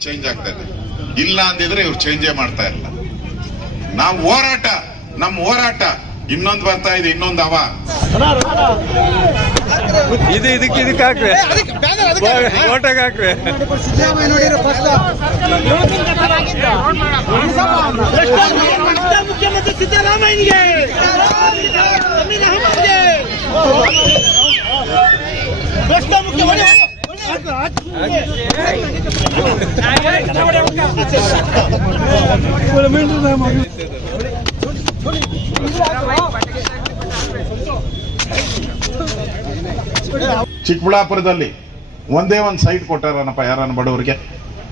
Change ಆಗ್ತಾ ಇದೆ. ಇಲ್ಲ ಅಂದಿದ್ರೆ ಇವ್ರು ಚೇಂಜೇ ಮಾಡ್ತಾ ಇಲ್ಲ. ನಾವು ಹೋರಾಟ ನಮ್ಮ ಹೋರಾಟ ಇನ್ನೊಂದು ಬರ್ತಾ ಇದೆ ಇನ್ನೊಂದು ಅವ. ಇದು ಇದಕ್ಕೆ ಇದಕ್ಕೆ ಹಾಕ್ರೆ ಓಟಕ್ಕೆ ಹಾಕ್ರೆ ಸಿದ್ದರಾಮಯ್ಯ ನೋಡಿರೋ ಫಸ್ಟ್ ಮುಖ್ಯಮಂತ್ರಿ ಸಿದ್ದರಾಮಯ್ಯನಿಗೆ. ಭ್ರಷ್ಟ ಮುಖ್ಯಮಂತ್ರಿ ಚಿಕ್ಕಬಳ್ಳಾಪುರದಲ್ಲಿ ಒಂದೇ ಒಂದು ಸೈಟ್ ಕೊಟ್ಟಾರನಪ್ಪ, ಯಾರನ್ನ ಬಡವರಿಗೆ.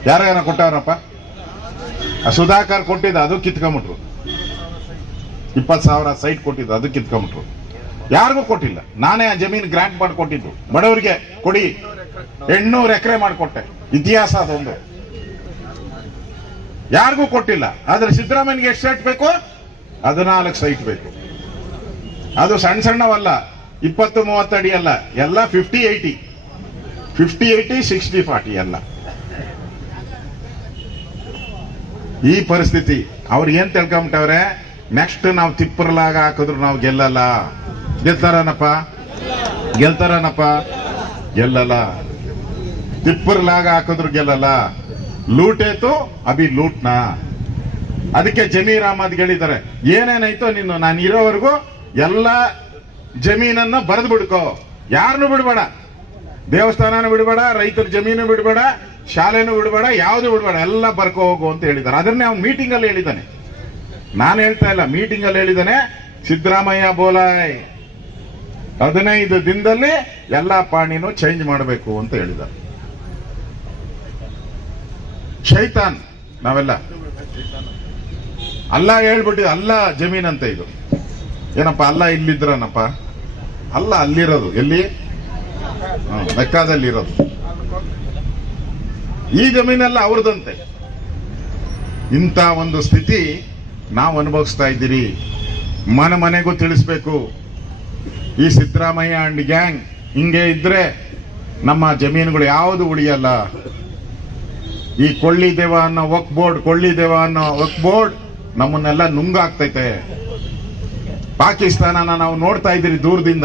ಯಾರ್ಯಾರ ಕೊಟ್ಟಾರಪ್ಪ? ಸುಧಾಕರ್ ಕೊಟ್ಟಿದ್ದ, ಅದು ಕಿತ್ಕೊಂಬಿಟ್ರು. ಇಪ್ಪತ್ತು ಸಾವಿರ ಸೈಟ್ ಕೊಟ್ಟಿದ್ದು, ಅದು ಕಿತ್ಕೊಂಬಿಟ್ರು. ಯಾರಿಗೂ ಕೊಟ್ಟಿಲ್ಲ. ನಾನೇ ಆ ಜಮೀನು ಗ್ರಾಂಟ್ ಮಾಡಿ ಕೊಟ್ಟಿದ್ದು ಬಡವರಿಗೆ ಕೊಡಿ. ಎಂಟ್ನೂರು ಎಕರೆ ಮಾಡಿಕೊಟ್ಟೆ. ಇತಿಹಾಸ ಅದೊಂದು. ಯಾರಿಗೂ ಕೊಟ್ಟಿಲ್ಲ. ಆದ್ರೆ ಸಿದ್ದರಾಮಯ್ಯಗೆ ಎಷ್ಟು ಸೈಟ್ ಬೇಕು? ಹದಿನಾಲ್ಕು ಸೈಟ್ ಬೇಕು. ಅದು ಸಣ್ಣ ಸಣ್ಣವಲ್ಲ, ಇಪ್ಪತ್ತು, ಮೂವತ್ತು ಅಡಿ ಅಲ್ಲ, ಎಲ್ಲ fifty eighty fifty eighty sixty forty ಎಲ್ಲ. ಈ ಪರಿಸ್ಥಿತಿ, ಅವ್ರು ಏನ್ ತಿಳ್ಕೊಂಬಿಟ್ಟವ್ರೆ? ನೆಕ್ಸ್ಟ್ ನಾವು ತಿಪ್ಪರ್ಲಾಗ ಹಾಕಿದ್ರು ನಾವು ಗೆಲ್ಲಲ್ಲ. ಗೆಲ್ತಾರನಪ್ಪ? ಗೆಲ್ತಾರನಪ್ಪ? ಗೆಲ್ಲಲ್ಲ. ತಿಪ್ಪರ್ಲಾಗ ಹಾಕಿದ್ರು ಗೆಲ್ಲಲ್ಲ. ಲೂಟೇತು ಅಭಿ ಲೂಟ್ನ. ಅದಕ್ಕೆ ಜಮೀರ್ ಅಹಮದ್ ಹೇಳಿದ್ದಾರೆ. ಏನೇನಾಯ್ತು ನೀನು, ನಾನು ಇರೋವರೆಗೂ ಎಲ್ಲ ಜಮೀನನ್ನ ಬರೆದು ಬಿಡ್ಕೋ ಯಾರನ್ನು ಬಿಡಬೇಡ. ದೇವಸ್ಥಾನನೂ ಬಿಡಬೇಡ, ರೈತರ ಜಮೀನು ಬಿಡಬೇಡ, ಶಾಲೆನೂ ಬಿಡಬೇಡ, ಯಾವುದು ಬಿಡಬೇಡ. ಎಲ್ಲ ಬರ್ಕೋ ಹೋಗು ಅಂತ ಹೇಳಿದ್ದಾರೆ. ಅದನ್ನೇ ಅವ್ನು ಮೀಟಿಂಗ್ ಅಲ್ಲಿ ಹೇಳಿದ್ದಾನೆ. ನಾನು ಹೇಳ್ತಾ ಇಲ್ಲ ಮೀಟಿಂಗ್ ಅಲ್ಲಿ ಹೇಳಿದ್ದಾನೆ, ಸಿದ್ದರಾಮಯ್ಯ ಬೋಲಾಯ್. ಹದಿನೈದು ದಿನದಲ್ಲಿ ಎಲ್ಲಾ ಪಾಣಿನೂ ಚೇಂಜ್ ಮಾಡಬೇಕು ಅಂತ ಹೇಳಿದ್ದಾರೆ. ಶೈತಾನ್ ನಾವೆಲ್ಲ. ಅಲ್ಲ ಹೇಳ್ಬಿಟ್ಟು ಅಲ್ಲ ಜಮೀನಂತೆ ಇದು. ಏನಪ್ಪ, ಅಲ್ಲ ಇಲ್ಲಿದ್ರನಪ್ಪ? ಅಲ್ಲ ಅಲ್ಲಿರೋದು. ಎಲ್ಲಿ? ಇರೋದು ಈ ಜಮೀನೆಲ್ಲ ಅವ್ರದಂತೆ ಇಂಥ ಒಂದು ಸ್ಥಿತಿ ನಾವು ಅನುಭವಿಸ್ತಾ ಇದ್ದೀರಿ. ಮನೆ ಮನೆಗೂ ತಿಳಿಸ್ಬೇಕು. ಈ ಸಿದ್ದರಾಮಯ್ಯ ಅಂಡ್ ಗ್ಯಾಂಗ್ ಹಿಂಗೆ ಇದ್ರೆ ನಮ್ಮ ಜಮೀನುಗಳು ಯಾವುದು ಉಳಿಯಲ್ಲ? ಈ ಕೊಳ್ಳಿ ದೇವ ಅನ್ನೋ ವಕ್ ಬೋರ್ಡ್ ಕೊಳ್ಳಿ ದೇವ ಅನ್ನೋ ವಕ್ ಬೋರ್ಡ್ ನಮ್ಮನ್ನೆಲ್ಲ ನುಂಗಾಗ್ತೈತೆ ಪಾಕಿಸ್ತಾನನ ನಾವು ನೋಡ್ತಾ ಇದ್ದೀರಿ ದೂರದಿಂದ.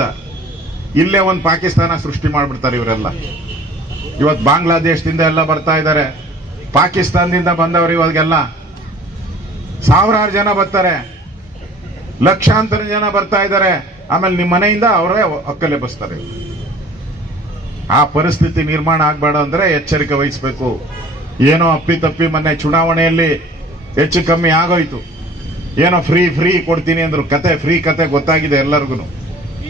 ಇಲ್ಲೇ ಒಂದು ಪಾಕಿಸ್ತಾನ ಸೃಷ್ಟಿ ಮಾಡಿಬಿಡ್ತಾರೆ ಇವರೆಲ್ಲ. ಇವತ್ತು ಬಾಂಗ್ಲಾದೇಶದಿಂದ ಎಲ್ಲ ಬರ್ತಾ ಇದ್ದಾರೆ. ಪಾಕಿಸ್ತಾನದಿಂದ ಬಂದವರು ಇವಾಗೆಲ್ಲ. ಸಾವಿರಾರು ಜನ ಬರ್ತಾರೆ. ಲಕ್ಷಾಂತರ ಜನ ಬರ್ತಾ ಇದ್ದಾರೆ. ಆಮೇಲೆ ನಿಮ್ಮ ಮನೆಯಿಂದ ಅವರೇ ಒಕ್ಕಲೆ ಬಸ್ತಾರೆ. ಆ ಪರಿಸ್ಥಿತಿ ನಿರ್ಮಾಣ ಆಗ್ಬೇಡ ಅಂದ್ರೆ ಎಚ್ಚರಿಕೆ ವಹಿಸಬೇಕು. ಏನೋ ಅಪ್ಪಿತಪ್ಪಿ ಮೊನ್ನೆ ಚುನಾವಣೆಯಲ್ಲಿ ಹೆಚ್ಚು ಕಮ್ಮಿ ಆಗೋಯ್ತು. ಏನೋ ಫ್ರೀ ಫ್ರೀ ಕೊಡ್ತೀನಿ ಅಂದ್ರು. ಕತೆ ಫ್ರೀ ಕತೆ ಗೊತ್ತಾಗಿದೆ ಎಲ್ಲರಿಗೂ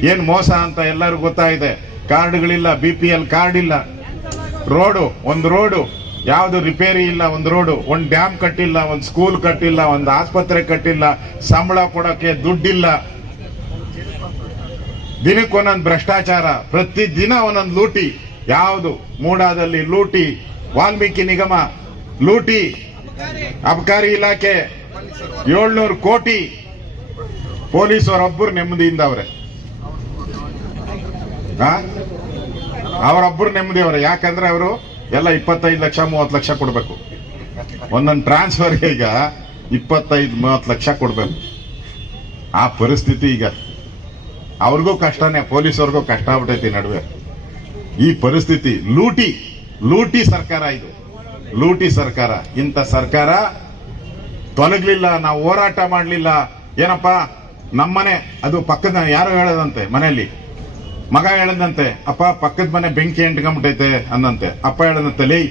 ಏನು ಮೋಸ ಅಂತ ಎಲ್ಲರಿಗೂ ಗೊತ್ತಾಗಿದೆ. ಕಾರ್ಡ್ಗಳಿಲ್ಲ ಬಿ ಪಿ ಎಲ್ ಕಾರ್ಡ್ ಇಲ್ಲ. ರೋಡು, ಒಂದು ರೋಡು. ಯಾವುದು ರಿಪೇರಿ ಇಲ್ಲ, ಒಂದು ರೋಡು. ಒಂದು ಡ್ಯಾಮ್ ಕಟ್ಟಿಲ್ಲ, ಒಂದು ಸ್ಕೂಲ್ ಕಟ್ಟಿಲ್ಲ, ಒಂದು ಆಸ್ಪತ್ರೆ ಕಟ್ಟಿಲ್ಲ. ಸಂಬಳ ಕೊಡೋಕ್ಕೆ ದುಡ್ಡಿಲ್ಲ. ದಿನಕ್ಕೊಂದೊಂದು ಭ್ರಷ್ಟಾಚಾರ. ಪ್ರತಿ ದಿನ ಒಂದೊಂದು ಲೂಟಿ. ಯಾವುದು? ಮೂಡಾದಲ್ಲಿ ಲೂಟಿ. ವಾಲ್ಮೀಕಿ ನಿಗಮ ಲೂಟಿ, ಅಬಕಾರಿ ಇಲಾಖೆ ಏಳ್ನೂರು ಕೋಟಿ ಪೊಲೀಸರೊಬ್ಬರು ನೆಮ್ಮದಿಯಿಂದ ಅವ್ರೆ ಅವರೊಬ್ಬರು ನೆಮ್ಮದಿ ಅವ್ರೆ ಯಾಕಂದ್ರೆ ಅವರು ಎಲ್ಲ ಇಪ್ಪತ್ತೈದು ಲಕ್ಷ, ಮೂವತ್ತು ಲಕ್ಷ ಕೊಡಬೇಕು. ಒಂದೊಂದು ಟ್ರಾನ್ಸ್ಫರ್ಗೆ ಈಗ ಇಪ್ಪತ್ತೈದು, ಮೂವತ್ತು ಲಕ್ಷ ಕೊಡಬೇಕು. ಆ ಪರಿಸ್ಥಿತಿ ಈಗ ಅವ್ರಿಗೂ ಕಷ್ಟನೇ, ಪೊಲೀಸವ್ರಿಗೂ ಕಷ್ಟ ಆಗ್ಬಿಟ್ಟೈತಿ ನಡುವೆ. ಈ ಪರಿಸ್ಥಿತಿ ಲೂಟಿ ಲೂಟಿ ಸರ್ಕಾರ ಇದು. ಲೂಟಿ ಸರ್ಕಾರ. ಇಂಥ ಸರ್ಕಾರ ತೊಲಗ್ಲಿಲ್ಲ, ನಾವು ಹೋರಾಟ ಮಾಡಲಿಲ್ಲ. ಏನಪ್ಪ? ನಮ್ಮನೆ, ಅದು ಪಕ್ಕದ ಯಾರು ಹೇಳದಂತೆ, ಮನೆಯಲ್ಲಿ. ಮಗ ಹೇಳದಂತೆ, ಅಪ್ಪ, ಪಕ್ಕದ ಮನೆ ಬೆಂಕಿ ಅಂಟ್ಕೊಂಡ್ಬಿಟ್ಟೈತೆ ಅಂದಂತೆ. ಅಪ್ಪ ಹೇಳದಂತೆ, ಲೇ,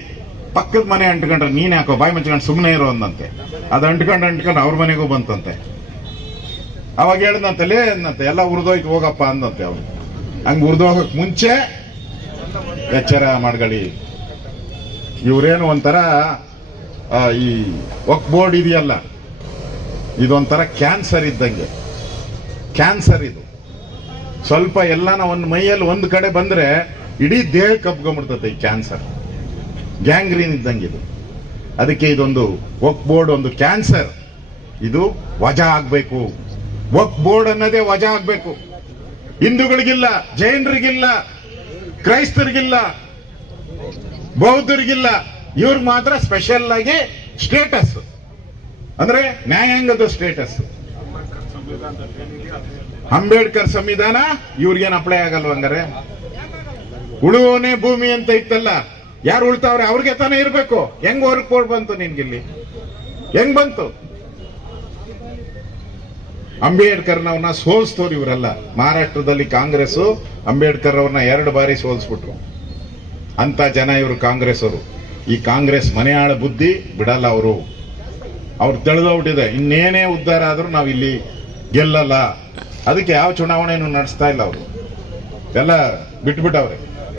ಪಕ್ಕದ ಮನೆ ಅಂಟ್ಕೊಂಡ್ರೆ ನೀನ್ ಯಾಕೋ ಬಾಯಿ ಮುಚ್ಕೊಂಡು ಸುಮ್ಮನೆ ಇರೋ ಅಂದಂತೆ. ಅದು ಅಂಟ್ಕೊಂಡು ಅಂಟ್ಕೊಂಡು ಅವ್ರ ಮನೆಗೂ ಬಂತಂತೆ. ಅವಾಗ ಹೇಳದಂತೆ, ಲೇ ಅಂದಂತೆ, ಎಲ್ಲ ಉರಿದೋಯ್ತು ಹೋಗಪ್ಪ ಅಂದಂತೆ ಅವ್ರು. ಹಂಗ ಉರಿದೋಗಕ್ಕೆ ಮುಂಚೆ ಎಚ್ಚರ ಮಾಡ್ಕೊಳ್ಳಿ. ಇವ್ರೇನು ಒಂಥರ ಈ ವಕ್ ಬೋರ್ಡ್ ಇದೆಯಲ್ಲ? ಇದೊಂಥರ ಕ್ಯಾನ್ಸರ್ ಇದ್ದಂಗೆ. ಕ್ಯಾನ್ಸರ್ ಇದು. ಸ್ವಲ್ಪ ಎಲ್ಲಾನ ಒಂದು ಮೈಯಲ್ಲಿ ಒಂದು ಕಡೆ ಬಂದರೆ ಇಡೀ ದೇಹ ಕಬ್ಕೊಂಬಿಡ್ತದೆ ಈ ಕ್ಯಾನ್ಸರ್. ಗ್ಯಾಂಗ್ರೀನ್ ಇದ್ದಂಗೆ ಇದು. ಅದಕ್ಕೆ ಇದೊಂದು ವಕ್ ಬೋರ್ಡ್ ಒಂದು ಕ್ಯಾನ್ಸರ್. ಇದು ವಜಾ ಆಗಬೇಕು. ವಕ್ ಬೋರ್ಡ್ ಅನ್ನೋದೇ ವಜಾ ಆಗಬೇಕು. ಹಿಂದೂಗಳಿಗಿಲ್ಲ, ಜೈನರಿಗಿಲ್ಲ, ಕ್ರೈಸ್ತರಿಗಿಲ್ಲ ಬೌದ್ಧರಿಗಿಲ್ಲ. ಇವ್ರಿಗೆ ಮಾತ್ರ ಸ್ಪೆಷಲ್ ಆಗಿ ಸ್ಟೇಟಸ್ ಅಂದ್ರೆ ನ್ಯಾಯಾಂಗದ ಸ್ಟೇಟಸ್ ಅಂಬೇಡ್ಕರ್ ಸಂವಿಧಾನ ಇವ್ರಿಗೇನು ಅಪ್ಲೈ ಆಗಲ್ವ ಹಂಗಾರೆ? ಉಳುವವನೇ ಭೂಮಿ ಅಂತ ಇತ್ತಲ್ಲ, ಯಾರು ಉಳ್ತಾವ್ರೆ ಅವ್ರಿಗೆ ತಾನೇ ಇರ್ಬೇಕು. ಹೆಂಗ್ ಹೊರಗ್ ಬಂತು ನಿನ್ಗಿಲ್ಲಿ? ಹೆಂಗ್ ಬಂತು? ಅಂಬೇಡ್ಕರ್ನವ್ರನ್ನ ಸೋಲ್ಸ್ತವ್ರು ಇವರೆಲ್ಲ. ಮಹಾರಾಷ್ಟ್ರದಲ್ಲಿ ಕಾಂಗ್ರೆಸ್ ಅಂಬೇಡ್ಕರ್ ಅವ್ರನ್ನ ಎರಡು ಬಾರಿ ಸೋಲ್ಸ್ಬಿಟ್ರು. ಅಂತ ಜನ ಇವರು ಕಾಂಗ್ರೆಸ್ ಅವರು ಈ ಕಾಂಗ್ರೆಸ್ ಮನೆಯಾಳ ಬುದ್ಧಿ ಬಿಡಲ್ಲ ಅವರು. ಅವ್ರು ತಿಳಿದೋಗ್ಬಿಟ್ಟಿದೆ. ಇನ್ನೇನೇ ಉದ್ಧಾರ ಆದರೂ ನಾವು ಇಲ್ಲಿ ಗೆಲ್ಲಲ್ಲ. ಅದಕ್ಕೆ ಯಾವ ಚುನಾವಣೆಯನ್ನು ನಡೆಸ್ತಾ ಇಲ್ಲ ಅವರು. ಎಲ್ಲ ಬಿಟ್ಬಿಟ್ಟವ್ರೆ.